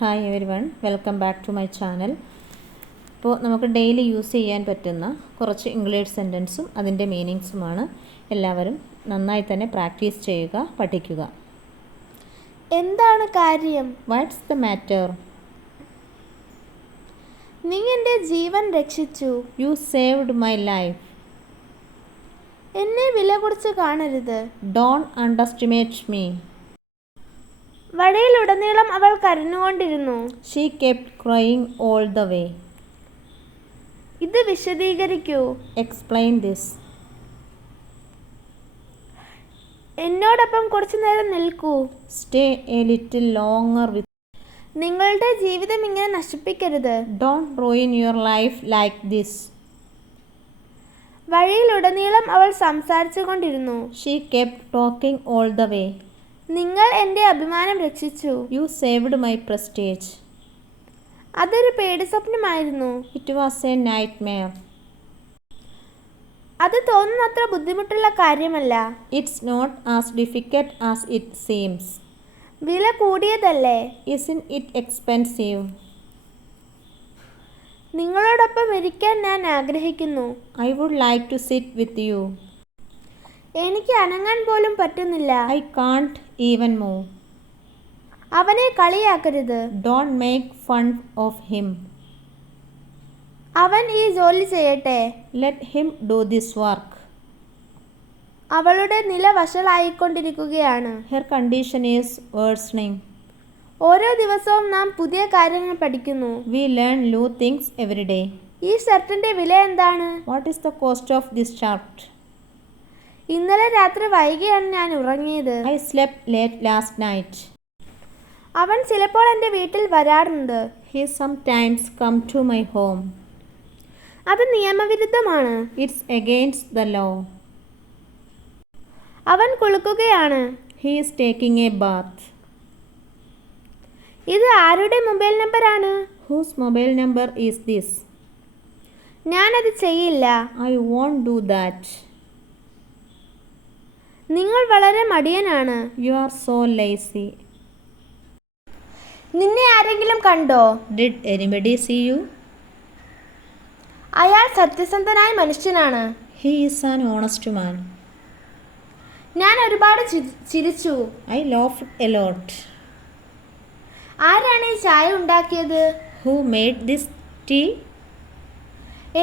Hi everyone welcome back to my channel ഇപ്പോൾ നമുക്ക് daily use ചെയ്യാൻ പറ്റുന്ന കുറച്ച് ഇംഗ്ലീഷ് സെന്റൻസും അതിന്റെ മീനിങ്സുമാണ് എല്ലാവരും നന്നായി തന്നെ പ്രാക്ടീസ് ചെയ്യുക പഠിക്കുക. എന്താണ് കാര്യം? വാട്ട്സ് ദ മാറ്റർ നീ എന്റെ ജീവൻ രക്ഷിച്ചു. യു സേവ്ഡ് മൈ ലൈഫ് എന്നെ വില കുറച്ച് കാണരുത്. ഡോൺ അണ്ടർസ്റ്റിമേറ്റ് മീ വഴിയിലുടനീളം അവൾ കരഞ്ഞുകൊണ്ടിരുന്നു. She kept crying all the way ഇത് വിശദീകരിക്കൂ. എക്സ്പ്ലെയിൻ ദിസ് എന്നോടൊപ്പം കുറച്ചു നേരം നിൽക്കൂ. Stay a little longer with നിങ്ങളുടെ ജീവിതം ഇങ്ങനെ നശിപ്പിക്കരുത്. Don't ruin your life like this വഴിയിലുടനീളം അവൾ സംസാരിച്ചു കൊണ്ടിരുന്നു she kept talking all the way നിങ്ങൾ എന്റെ അഭിമാനം രക്ഷിച്ചു. യു സേവ്ഡ് മൈ പ്രസ്റ്റേജ് അതൊരു പേടി സ്വപ്നമായിരുന്നു. It was a nightmare അത് തോന്നുന്നത്ര ബുദ്ധിമുട്ടുള്ള കാര്യമല്ല. It's not as difficult as it seems വില കൂടിയതല്ലേ? ഇസ് ഇൻ ഇറ്റ് എക്സ്പെൻസീവ് നിങ്ങളോടൊപ്പം ഇരിക്കാൻ ഞാൻ ആഗ്രഹിക്കുന്നു. I would like to sit with you എനിക്ക് അനങ്ങാൻ പോലും പറ്റുന്നില്ല. ഐ കാൺട്ട് ഈവൻ മൂ അവനെ കളിയാക്കരുത്. Don't make fun of him അവൻ ഈ ജോലി ചെയ്യട്ടെ. Let him do this work അവളുടെ നില വഷളായിക്കൊണ്ടിരിക്കുകയാണ്. ഹെർ കണ്ടീഷൻ ഈസ് വേഴ്സണിങ് ഓരോ ദിവസവും നാം പുതിയ കാര്യങ്ങൾ പഠിക്കുന്നു. We learn new things every day ഈ ഷർട്ടിന്റെ വില എന്താണ്? What is the cost of this shirt ഇന്നലെ രാത്രി വൈകിയാണ് ഞാൻ ഉറങ്ങിയത്. I slept late last night അവൻ ചിലപ്പോൾ എന്റെ വീട്ടിൽ വരാറുണ്ട്. He sometimes come to my home അത് നിയമവിരുദ്ധമാണ്. ഇറ്റ്സ് എഗെയിൻസ്റ്റ് ദ ലോ അവൻ കുളിക്കുകയാണ്. He is taking a bath ഇത് ആരുടെ മൊബൈൽ നമ്പറാണ്? Whose mobile number is this ഞാനത് ചെയ്യില്ല. ഐ വോണ്ട് ഡു ദാറ്റ് നിങ്ങൾ വളരെ മടിയനാണ്. യു ആർ സോ ലേസി നിന്നെ ആരെങ്കിലും കണ്ടോ? ഡിഡ് എനിബഡി സീ യു അയാൾ സത്യസന്ധനായ മനുഷ്യനാണ്. He is an honest man ഞാൻ ഒരുപാട് ചിരിച്ചു. ഐ ലോഫ് എലോട്ട് ആരാണ് ഈ ചായ ഉണ്ടാക്കിയത്? ഹൂ മെയ്ഡ് ദിസ് ടീ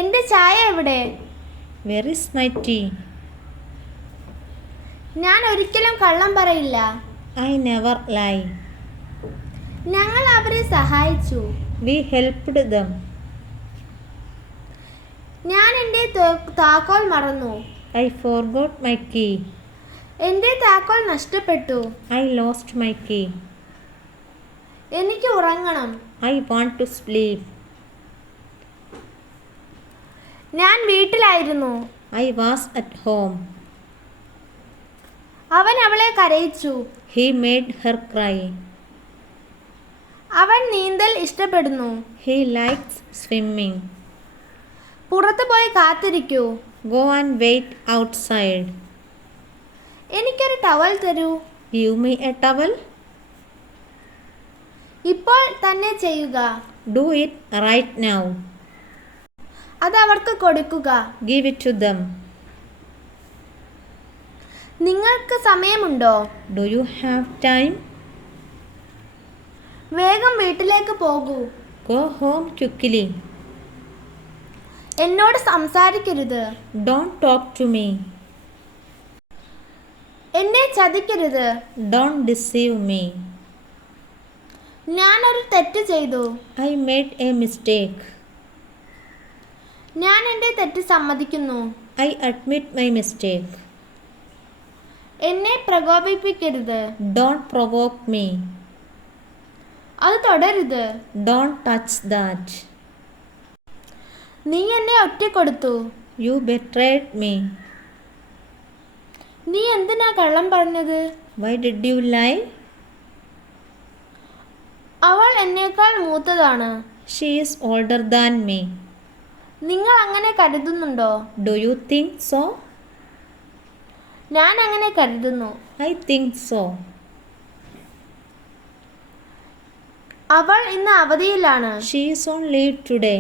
എന്റെ ചായ എവിടെ? വെർ ഇസ് മൈ ടീ ഞാൻ ഒരിക്കലും കള്ളം പറയില്ല. ഐ നെവർ ലൈ ഞങ്ങൾ അവരെ സഹായിച്ചു. വി ഹെൽപ്ഡ് ദം ഞാൻ എന്റെ താക്കോൽ മറന്നു. ഐ ഫോർഗോട്ട് മൈ കീ എന്റെ താക്കോൽ നഷ്ടപ്പെട്ടു. ഐ ലോസ്റ്റ് മൈ കീ എനിക്ക് ഉറങ്ങണം. ഐ വാണ്ട് ടു സ്ലീപ് ഞാൻ വീട്ടിലായിരുന്നു. ഐ വാസ് അറ്റ് ഹോം അവൻ അവളെ കരയിച്ചു. ഹി മേഡ് ഹെർ ക്രൈ അവൻ നീന്തൽ ഇഷ്ടപ്പെടുന്നു. ഹി ലൈക്സ് സ്വിമ്മിങ് പുറത്തു പോയി കാത്തിരിക്കൂ. ഗോ ആൻഡ് വെയിറ്റ് ഔട്ട്സൈഡ് എനിക്കൊരു ടവൽ തരൂ. ഗീവ് മീ എ ടവൽ ഇപ്പോൾ തന്നെ ചെയ്യുക. ഡു ഇറ്റ് റൈറ്റ് നൗ അത് അവർക്ക് കൊടുക്കുക. ഗീവ് ഇറ്റ് ടു ദം നിങ്ങൾക്ക് സമയമുണ്ടോ? ഡു യു ഹാവ് ടൈം വേഗം വീട്ടിലേക്ക് പോകൂ. ഗോ ഹോം ക്യുക്കിലി എന്നോട് സംസാരിക്കരുത്. ഡോണ്ട് ടോക്ക് ടു മീ എന്നെ ചതിക്കരുത്. ഡോണ്ട് ഡിസീവ് മീ ഞാനൊരു തെറ്റ് ചെയ്തു. ഐ മേഡ് എ മിസ്റ്റേക്ക് ഞാൻ എന്റെ തെറ്റ് സമ്മതിക്കുന്നു. ഐ അഡ്മിറ്റ് മൈ മിസ്റ്റേക്ക് എന്നെ പ്രകോപിപ്പിക്കരുത്. ഡോണ്ട് പ്രൊവോക്ക് മീ അത് തുടരുത്. ഡോണ്ട് ടച്ച് ദാറ്റ് നീ എന്നെ ഒറ്റ കൊടുത്തു യു ബെട്രേഡ് മീ നീ എന്തിനാ കള്ളം പറഞ്ഞത്? വൈ ഡിഡ് യു ലൈ അവൾ എന്നേക്കാൾ മൂത്തതാണ്. She is older than me നിങ്ങൾ അങ്ങനെ കരുതുന്നുണ്ടോ? ഡു യു തിങ്ക് സോ ഞാൻ അങ്ങനെ കരുതുന്നു. ഐ തിങ്ക് സോ അവൾ ഇന്ന് അവധിയിലാണ്. ഷീസ് ഓൺ ലീവ് ടുഡേ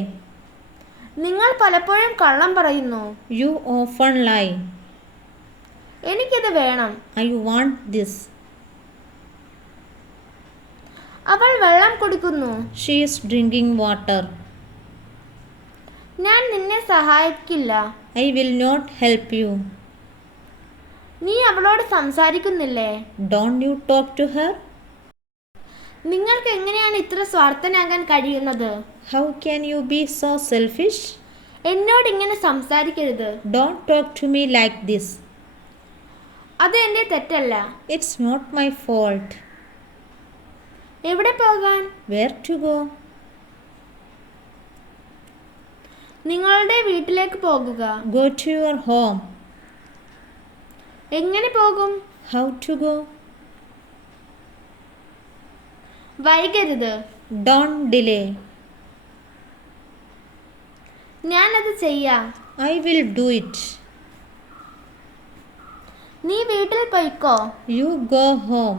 നിങ്ങൾ പലപ്പോഴും കള്ളം പറയുന്നു. യു ഓഫൺ ലൈ എനിക്കിത് വേണം. ഐ വാണ്ട് ദിസ് അവൾ വെള്ളം കുടിക്കുന്നു. ഷീ ഈസ് drinking വാട്ടർ ഞാൻ നിന്നെ സഹായിക്കില്ല. I will not help you. നീ അവളോട് സംസാരിക്കുന്നില്ലേ? Don't you talk to her നിങ്ങൾക്ക് എങ്ങനെയാണ് ഇത്ര സ്വാർത്ഥനാകാൻ കഴിയുന്നത്? How can you be so selfish എന്നോട് ഇങ്ങനെ സംസാരിക്കരുത്. Don't talk to me like this അത് എന്റെ തെറ്റല്ല. ഇറ്റ്സ് നോട്ട് മൈ ഫോൾട്ട് എവിടെ പോകാൻ? വേർ ടു ഗോ നിങ്ങളുടെ വീട്ടിലേക്ക് പോകുക. ഗോ ടു യുവർ ഹോം എങ്ങനെ പോകും? ഹൗ ടു ഗോ വൈകരുത്. ഡോൺ ഡിലേ ഞാൻ അത് ചെയ്യാം. ഐ വിൽ ഡു ഇറ്റ് നീ വീട്ടിൽ പോയിക്കോ? യു ഗോ ഹോം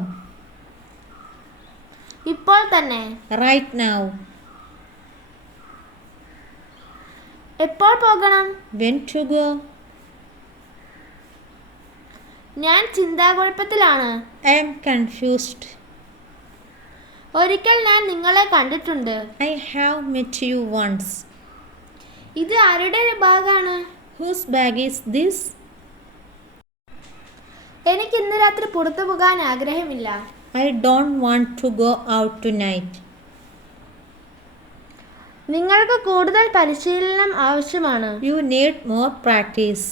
ഇപ്പോൾ തന്നെ. റൈറ്റ് നൗ എപ്പോൾ പോകണം? വെൻ ടു ഗോ ഞാൻ ചിന്താകുഴപ്പത്തിലാണ്. ഐ എം കൺഫ്യൂസ്ഡ് ഒരിക്കൽ ഞാൻ നിങ്ങളെ കണ്ടിട്ടുണ്ട്. I have met you once ഇത് ആരുടെ ബാഗാണ്? ഹൂസ് ബാഗ് ഈസ് ദിസ് എനിക്ക് ഇന്ന് രാത്രി പുറത്തു പോകാൻ ആഗ്രഹമില്ല. I don't want to go out tonight നിങ്ങൾക്ക് കൂടുതൽ പരിശീലനം ആവശ്യമാണ്. You need more practice.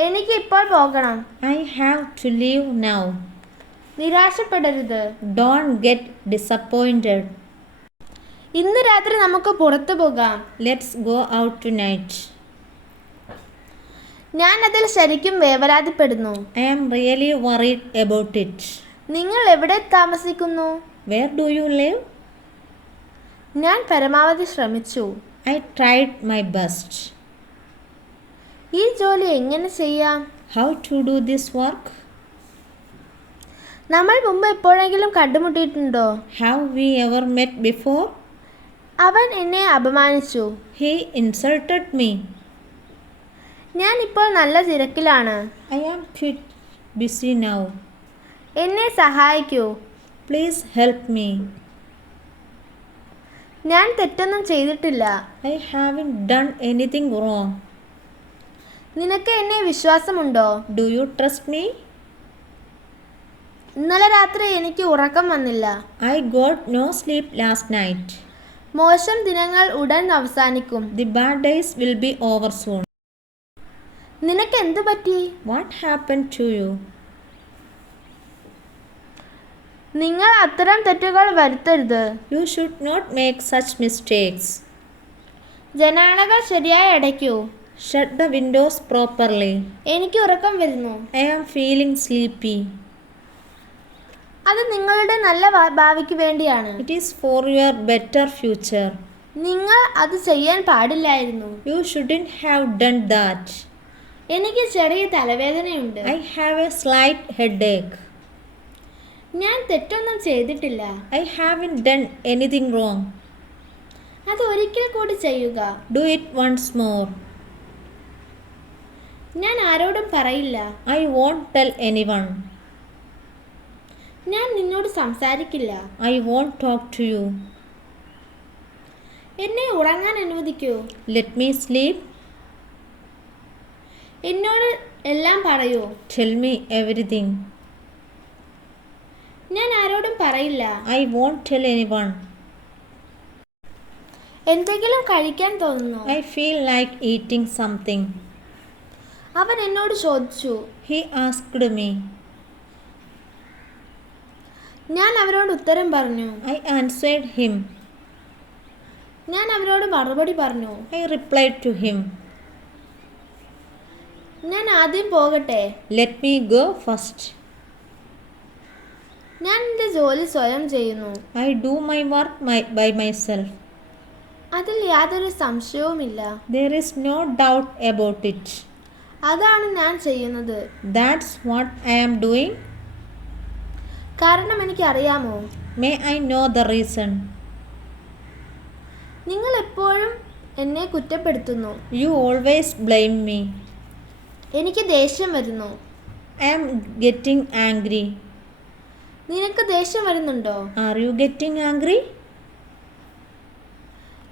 എനിക്ക് ഇപ്പോൾ പോകണം. I have to leave now. നിരാശപ്പെടരുത്. Don't get disappointed. ഇന്ന് രാത്രി നമുക്ക് പുറത്തു പോകാം. Let's go out tonight ഞാൻ അതിൽ ശരിക്കും വേവലാതിപ്പെടുന്നു. I am really worried about it. നിങ്ങൾ എവിടെ താമസിക്കുന്നു? Where do you live? ഞാൻ പരമാവധി ശ്രമിച്ചു. I tried my best. ഈ ജോലി എങ്ങനെ ചെയ്യാം How to do this work? നമ്മൾ മുമ്പ് എപ്പോഴെങ്കിലും കണ്ടുമുട്ടിയിട്ടുണ്ടോ Have we ever met before? അവൻ എന്നെ അപമാനിച്ചു He insulted me. ഞാൻ ഇപ്പോൾ നല്ല തിരക്കിലാണ് I am quite busy now. എന്നെ സഹായിക്കൂ Please help me. ഞാൻ തെറ്റൊന്നും ചെയ്തിട്ടില്ല I haven't done anything wrong. നിനക്ക് എന്നെ വിശ്വാസമുണ്ടോ? ഡു യു ട്രസ്റ്റ് മീ ഇന്നലെ രാത്രി എനിക്ക് ഉറക്കം വന്നില്ല. I got no sleep last night മോശം ദിനങ്ങൾ ഉടൻ അവസാനിക്കും. The bad days will be over soon നിനക്ക് എന്തു പറ്റി? വാട്ട് ഹാപ്പൻ ടു യു നിങ്ങൾ അത്തരം തെറ്റുകൾ വരുത്തരുത്. You should not make such mistakes ജനാളകൾ ശരിയായി അടയ്ക്കൂ. Shut the windows properly. എനിക്ക് ഉറക്കം വരുന്നു I am feeling sleepy. അത് നിങ്ങളുടെ നല്ല ഭാവിക്ക് വേണ്ടിയാണ് It is for your better future. നിങ്ങൾ അത് ചെയ്യാൻ പാടില്ലായിരുന്നു You shouldn't have done that. എനിക്ക് ചെറിയ തലവേദനയുണ്ട് I have a slight headache. ഞാൻ തെറ്റൊന്നും ചെയ്തിട്ടില്ല I haven't done anything wrong. അത് ഒരിക്കൽ കൂടി ചെയ്യുക Do it once more. ഞാൻ ആരോടും പറയില്ല I won't tell anyone. ഞാൻ നിന്നോട് സംസാരിക്കില്ല I won't talk to you. എന്നെ ഉറങ്ങാൻ അനുവദിക്കൂ Let me sleep. എന്നോട് എല്ലാം പറയൂ Tell me everything. ഞാൻ ആരോടും പറയില്ല I won't tell anyone. എന്തെങ്കിലും കഴിക്കാൻ തോന്നുന്നു I feel like eating something. അവൻ എന്നോട് ചോദിച്ചു ഹി ആസ്ക്ഡ് മീ ഞാൻ അവരോട് ഉത്തരം പറഞ്ഞു. ഐ ആൻസേർഡ് ഹിം ഞാൻ അവരോട് മറുപടി പറഞ്ഞു. ഐ റിപ്ലൈ ടു ഹിം ഞാൻ ആദ്യം പോകട്ടെ. ലെറ്റ് മീ ഗോ ഫസ്റ്റ് ഞാൻ എന്റെ ജോലി സ്വയം ചെയ്യുന്നു. I do my work my by myself അതിൽ യാതൊരു സംശയവുമില്ല. There is no doubt about it അതാണ് ഞാൻ ചെയ്യുന്നത്. That's what I am doing. കാരണം എനിക്ക് അറിയാമോ may I know the reason നിങ്ങൾ എപ്പോഴും എന്നെ കുറ്റപ്പെടുത്തുന്നു. യു ഓൾവേസ് ബ്ലെയിം മീ എനിക്ക് ദേഷ്യം വരുന്നു. ഐ ആം ഗെറ്റിംഗ് ആംഗ്രി നിനക്ക് ദേഷ്യം വരുന്നുണ്ടോ? ആർ യു ഗെറ്റിംഗ് ആംഗ്രി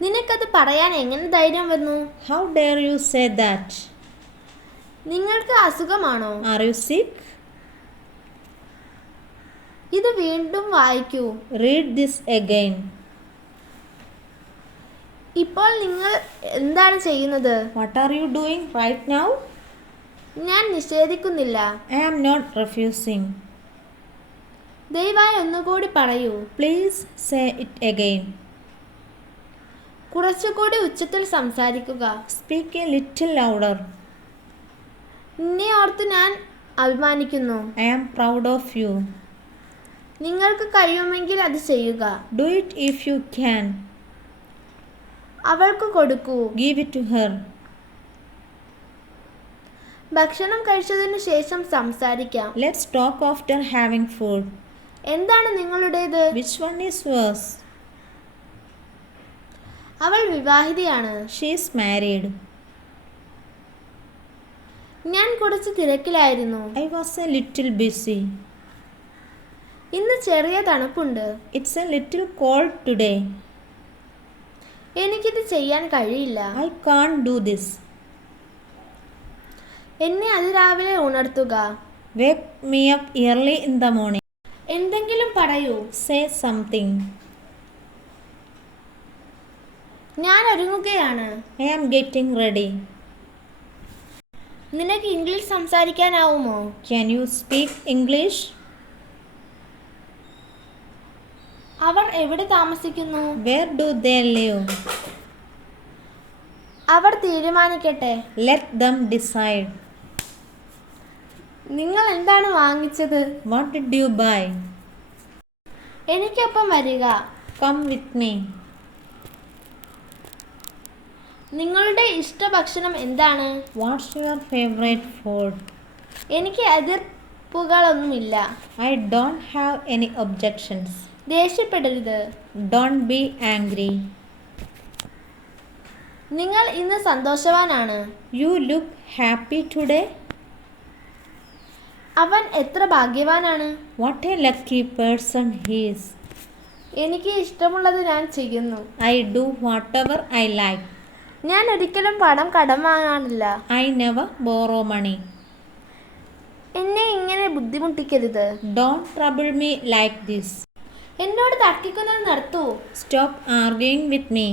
നിനക്കത് പറയാൻ എങ്ങനെ ധൈര്യം വന്നു how dare you say that നിങ്ങൾക്ക് അസുഖമാണോ? ആർ യു സിക്ക് ഇത് വീണ്ടും വായിക്കൂ. റീഡ് ദിസ് എഗൈൻ ഇപ്പോൾ നിങ്ങൾ എന്താണ് ചെയ്യുന്നത്? What are you doing right now ഞാൻ നിഷേധിക്കുന്നില്ല. ഐ ആം നോട്ട് റെഫ്യൂസിങ് ദയവായി ഒന്നുകൂടി പറയൂ. പ്ലീസ് സേ ഇറ്റ് എഗൈൻ കുറച്ചുകൂടി ഉച്ചത്തിൽ സംസാരിക്കുക. സ്പീക്ക് എ ലിറ്റിൽ ലൗഡർ നിന്നെ ഓർത്ത് ഞാൻ അഭിമാനിക്കുന്നു. I am proud of you നിങ്ങൾക്ക് കഴിയുമെങ്കിൽ അത് ചെയ്യുക. Do it if you can അവൾക്ക് കൊടുക്കൂ. ഗീവ് ഇറ്റ് ടു ഹെർ ഭക്ഷണം കഴിച്ചതിന് ശേഷം സംസാരിക്കാം. Let's talk after having food എന്താണ് നിങ്ങളുടേത്? വിച്ച് വൺ ഈസ് വേഴ്സ് അവൾ വിവാഹിതയാണ്. ഷീ ഈസ് മാരീഡ് ഞാൻ കുറച്ച് തിരക്കിലായിരുന്നു. I was a little busy ഇന്ന് ചെറിയ തണുപ്പുണ്ട്. It's a little cold today എനിക്കിത് ചെയ്യാൻ കഴിയില്ല. ഐ കാൺ ഡു ദിസ് എന്നെ അതിരാവിലെ ഉണർത്തുക. Wake me up early in the morning എന്തെങ്കിലും പറയൂ. സേ സംതിങ് ഞാൻ ഒരുങ്ങുകയാണ്. ഐ ആം ഗെറ്റിംഗ് റെഡി നിനക്ക് ഇംഗ്ലീഷ് സംസാരിക്കാനാവുമോ? ക്യാൻ യു സ്പീക്ക് ഇംഗ്ലീഷ് അവർ എവിടെ താമസിക്കുന്നു? വേർ ഡു ദേ ലിവ് അവർ തീരുമാനിക്കട്ടെ. ലെറ്റ് ദം ഡിസൈഡ് നിങ്ങൾ എന്താണ് വാങ്ങിച്ചത്? വാട്ട് ഡിഡ് യു ബൈ എനിക്കൊപ്പം വരിക. കം വിത്ത് മീ നിങ്ങളുടെ ഇഷ്ട ഭക്ഷണം എന്താണ്? വാട്ട്സ് യുവർ ഫേവറേറ്റ് ഫുഡ് എനിക്ക് എതിർപ്പുകളൊന്നുമില്ല. I don't have any objections ദേഷ്യപ്പെടരുത്. Don't be angry നിങ്ങൾ ഇന്ന് സന്തോഷവാനാണ്. യു ലുക്ക് ഹാപ്പി ടുഡേ അവൻ എത്ര ഭാഗ്യവാനാണ്? What a lucky person he's എനിക്ക് ഇഷ്ടമുള്ളത് ഞാൻ ചെയ്യുന്നു. I do whatever I like ഞാൻ ഒരിക്കലും പണം കടം വാങ്ങാറില്ല. ഐ നെവർ ബോറോ മണി എന്നെ ഇങ്ങനെ ബുദ്ധിമുട്ടിക്കരുത്. Don't trouble me like this എന്നോട് തർക്കിക്കുന്നത് നടത്തൂ സ്റ്റോപ്പ് ആർഗ്യൂയിങ് വിത്ത് മീ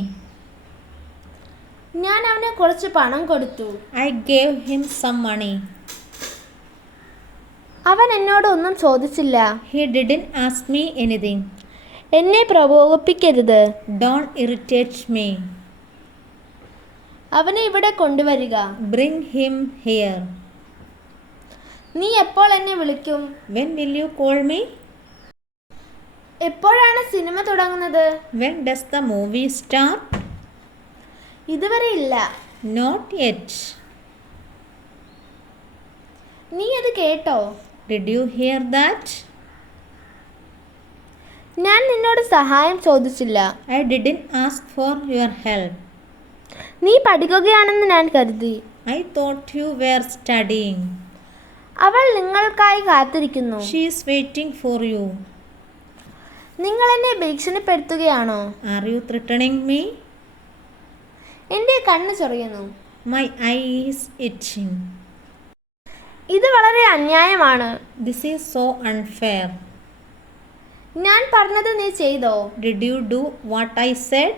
ഞാൻ അവന് കുറച്ച് പണം കൊടുത്തു. I gave him some money അവൻ എന്നോട് ഒന്നും ചോദിച്ചില്ല. He didn't ask me anything എന്നെ പ്രകോപിപ്പിക്കരുത്. ഡോണ്ട് ഇറിറ്റേറ്റ് മീ അവനെ ഇവിടെ കൊണ്ടുവരിക. ബ്രിങ് ഹിം ഹിയർ നീ എപ്പോൾ എന്നെ വിളിക്കും? When will you call me എപ്പോഴാണ് സിനിമ തുടങ്ങുന്നത്? When does the movie start ഇതുവരെ ഇല്ല. നോട്ട് യെറ്റ് നീ അത് കേട്ടോ. ഡിഡ് യു ഹിയർ ദാറ്റ് ഞാൻ നിന്നോട് സഹായം ചോദിച്ചില്ല. I didn't ask for your help നീ പഠിക്കുകയാണെന്ന് ഞാൻ കരുതി. I thought you were studying അവൾ നിങ്ങൾക്കായി കാത്തിരിക്കുന്നു. She is waiting for you നിങ്ങൾ എന്നെ ഭീഷണിപ്പെടുത്തുകയാണോ? ആർ യു ത്രിട്ടണിങ് മീ എന്റെ കണ്ണ് ചൊറിയുന്നു. മൈ ഐ ഈസ് ഇച്ചിങ് ഇത് വളരെ അന്യായമാണ്. ദിസ് ഈസ് സോ അൺഫെയർ ഞാൻ പറഞ്ഞത് നീ ചെയ്തോ? Did you do what I said